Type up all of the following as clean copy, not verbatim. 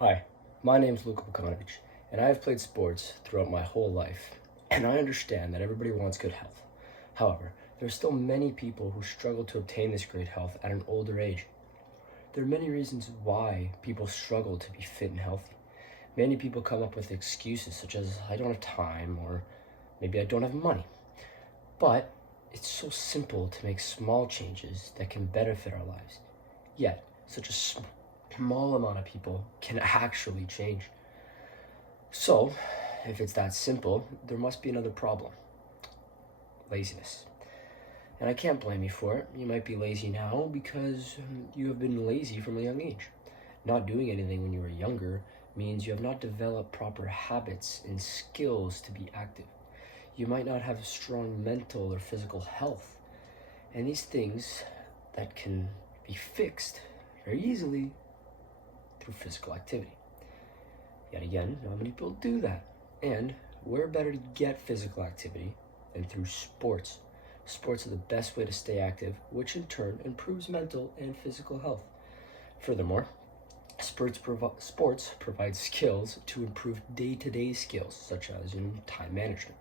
Hi, my name is Luka Vukonovic, and I have played sports throughout my whole life, and I understand that everybody wants good health. However, there are still many people who struggle to obtain this great health at an older age. There are many reasons why people struggle to be fit and healthy. Many people come up with excuses such as, I don't have time, or maybe I don't have money. But it's so simple to make small changes that can benefit our lives. Yet, such a small amount of people can actually change. So, if it's that simple, there must be another problem: laziness. And I can't blame you for it. You might be lazy now because you have been lazy from a young age. Not doing anything when you were younger means you have not developed proper habits and skills to be active. You might not have strong mental or physical health. And these things that can be fixed very easily through physical activity. Yet again, not many people do that. And where better to get physical activity than through sports? Sports are the best way to stay active, which in turn improves mental and physical health. Furthermore, sports provide skills to improve day-to-day skills such as time management,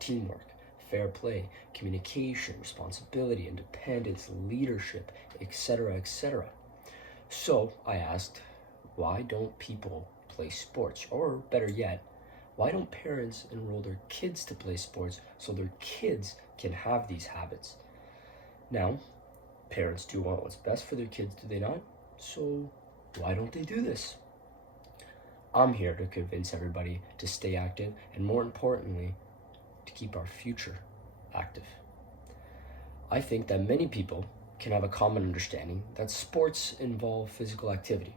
teamwork, fair play, communication, responsibility, independence, leadership, etc., etc. So I asked, why don't people play sports? Or better yet, why don't parents enroll their kids to play sports so their kids can have these habits? Now, parents do want what's best for their kids, do they not? So why don't they do this? I'm here to convince everybody to stay active, and more importantly, to keep our future active. I think that many people can have a common understanding that sports involve physical activity.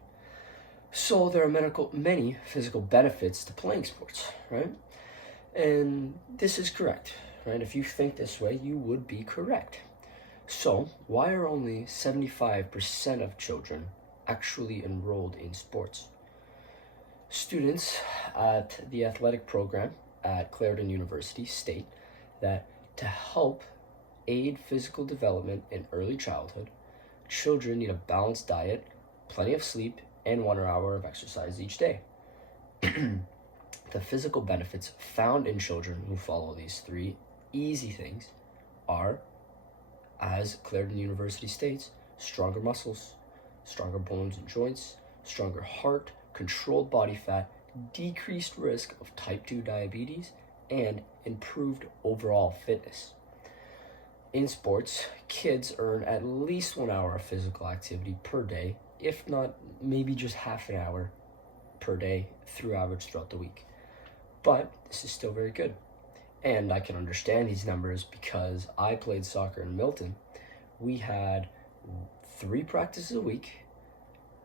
So there are many physical benefits to playing sports, right? And this is correct, right? If you think this way, you would be correct. So why are only 75% of children actually enrolled in sports? Students at the athletic program at Clarendon University state that to help aid physical development in early childhood, children need a balanced diet, plenty of sleep, and 1 hour of exercise each day. The physical benefits found in children who follow these three easy things are, as Clarendon University states, stronger muscles, stronger bones and joints, stronger heart, controlled body fat, decreased risk of type 2 diabetes, and improved overall fitness. In sports, kids earn at least 1 hour of physical activity per day, if not maybe just half an hour per day throughout the week. But this is still very good. And I can understand these numbers because I played soccer in Milton. We had 3 practices a week,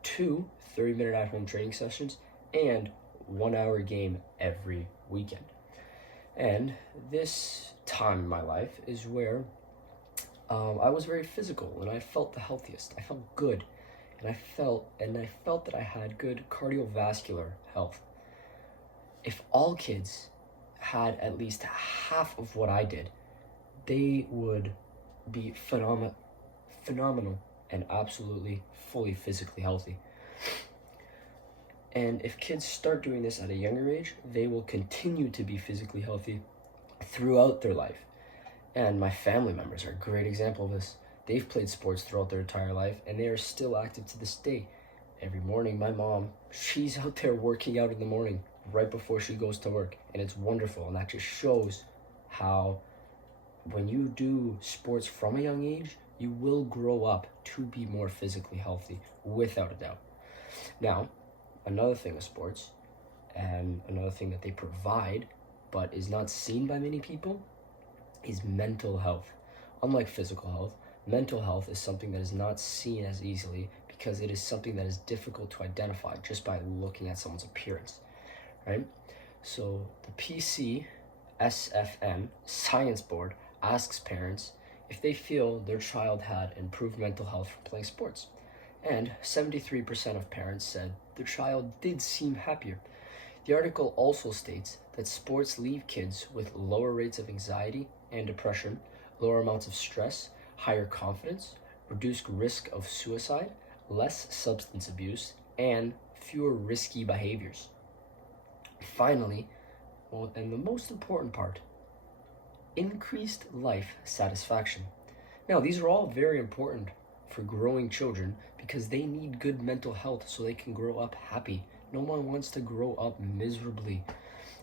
2 30-minute at-home training sessions, and 1 hour game every weekend. And this time in my life is where I was very physical and I felt the healthiest. I felt good, and I felt that I had good cardiovascular health. If all kids had at least half of what I did, they would be phenomenal and absolutely fully physically healthy. And if kids start doing this at a younger age, they will continue to be physically healthy throughout their life. And my family members are a great example of this. They've played sports throughout their entire life, and they are still active to this day. Every morning, my mom, she's out there working out in the morning right before she goes to work, and it's wonderful. And that just shows how when you do sports from a young age, you will grow up to be more physically healthy, without a doubt. Now, another thing with sports, and another thing that they provide, but is not seen by many people, is mental health. Unlike physical health, mental health is something that is not seen as easily because it is something that is difficult to identify just by looking at someone's appearance, right? So the PCSFM Science Board asks parents if they feel their child had improved mental health from playing sports. And 73% of parents said their child did seem happier. The article also states that sports leave kids with lower rates of anxiety and depression, lower amounts of stress, higher confidence, reduced risk of suicide, less substance abuse, and fewer risky behaviors. Finally, well, and the most important part, increased life satisfaction. Now, these are all very important for growing children because they need good mental health so they can grow up happy. No one wants to grow up miserably.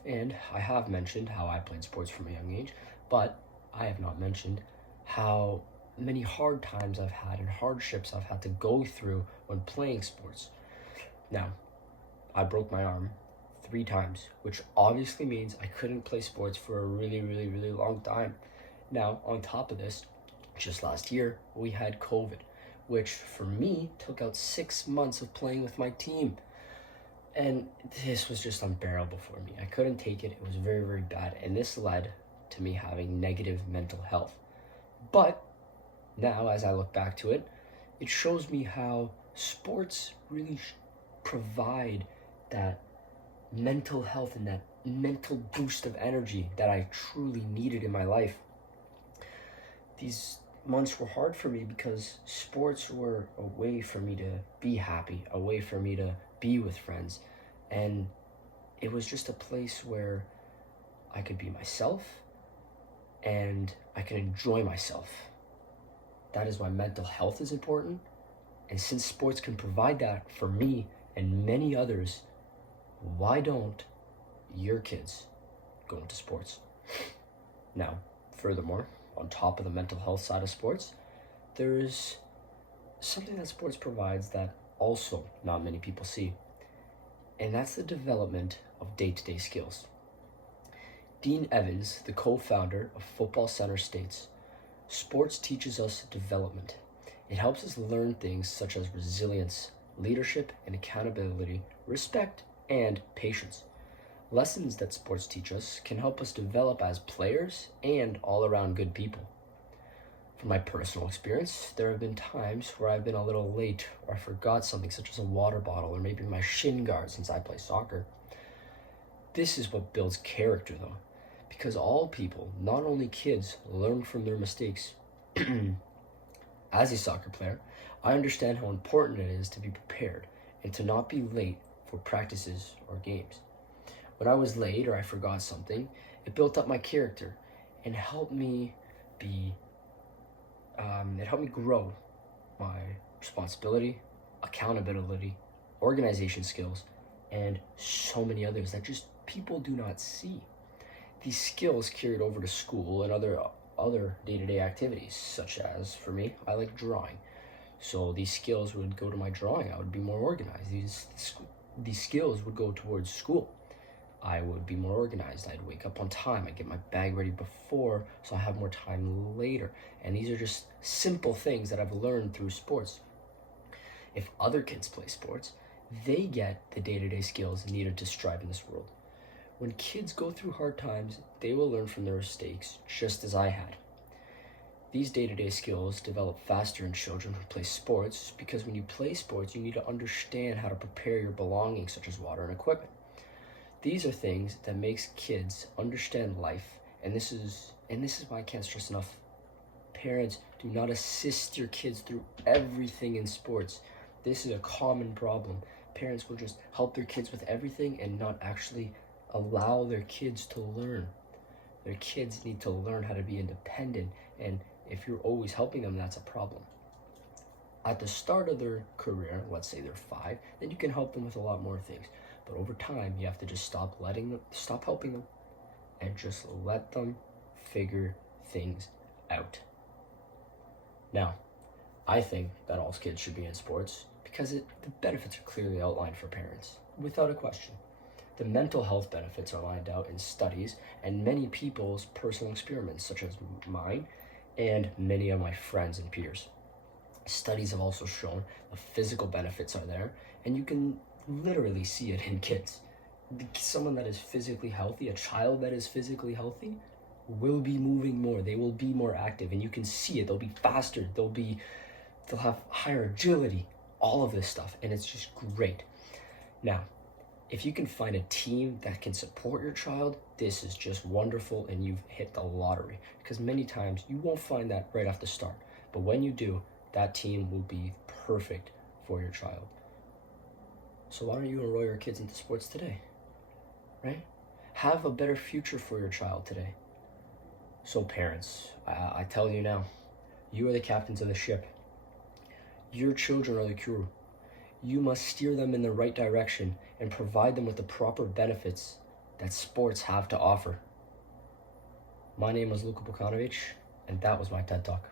And I have mentioned how I played sports from a young age, but I have not mentioned how many hard times I've had and hardships I've had to go through when playing sports. Now, I broke my arm 3 times, which obviously means I couldn't play sports for a really, really, really long time. Now, on top of this, just last year, we had COVID, which for me took out 6 months of playing with my team. And this was just unbearable for me. I couldn't take it. It was very, very bad. And this led to me having negative mental health. But now, as I look back to it, it shows me how sports really provide that mental health and that mental boost of energy that I truly needed in my life. These months were hard for me because sports were a way for me to be happy, a way for me to be with friends. And it was just a place where I could be myself and I could enjoy myself. That is why mental health is important. And since sports can provide that for me and many others, why don't your kids go into sports? Now, furthermore, on top of the mental health side of sports, there is something that sports provides that also not many people see, and that's the development of day-to-day skills. Dean Evans, the co-founder of Football Center, states, "Sports teaches us development. It helps us learn things such as resilience, leadership and accountability, respect, and patience. Lessons that sports teach us can help us develop as players and all-around good people." From my personal experience, there have been times where I've been a little late or I forgot something such as a water bottle or maybe my shin guard since I play soccer. This is what builds character though, because all people, not only kids, learn from their mistakes. As a soccer player, I understand how important it is to be prepared and to not be late for practices or games. When I was late or I forgot something, it built up my character and helped me grow my responsibility, accountability, organization skills, and so many others that just people do not see. These skills carried over to school and other day-to-day activities, such as, for me, I like drawing. So these skills would go to my drawing. I would be more organized. These skills would go towards school. I would be more organized. I'd wake up on time. I'd get my bag ready before so I have more time later. And these are just simple things that I've learned through sports. If other kids play sports, they get the day-to-day skills needed to strive in this world. When kids go through hard times, they will learn from their mistakes, just as I had. These day-to-day skills develop faster in children who play sports because when you play sports, you need to understand how to prepare your belongings, such as water and equipment. These are things that makes kids understand life, and this is why I can't stress enough. Parents, do not assist your kids through everything in sports. This is a common problem. Parents will just help their kids with everything and not actually allow their kids to learn. Their kids need to learn how to be independent, and if you're always helping them, that's a problem. At the start of their career, let's say they're 5, then you can help them with a lot more things. But over time, you have to just stop helping them, and just let them figure things out. Now, I think that all kids should be in sports because the benefits are clearly outlined for parents, without a question. The mental health benefits are lined out in studies and many people's personal experiments, such as mine and many of my friends and peers. Studies have also shown the physical benefits are there, and you can literally see it in kids. Someone that is physically healthy, a child that is physically healthy, will be moving more. They will be more active, and you can see it. They'll be faster. They'll have higher agility, all of this stuff, and it's just great. Now, if you can find a team that can support your child, this is just wonderful, and you've hit the lottery, because many times you won't find that right off the start. But when you do, that team will be perfect for your child. So why don't you enroll your kids into sports today, right? Have a better future for your child today. So parents, I tell you now, you are the captains of the ship. Your children are the crew. You must steer them in the right direction and provide them with the proper benefits that sports have to offer. My name was Luka Bukanovic, and that was my TED Talk.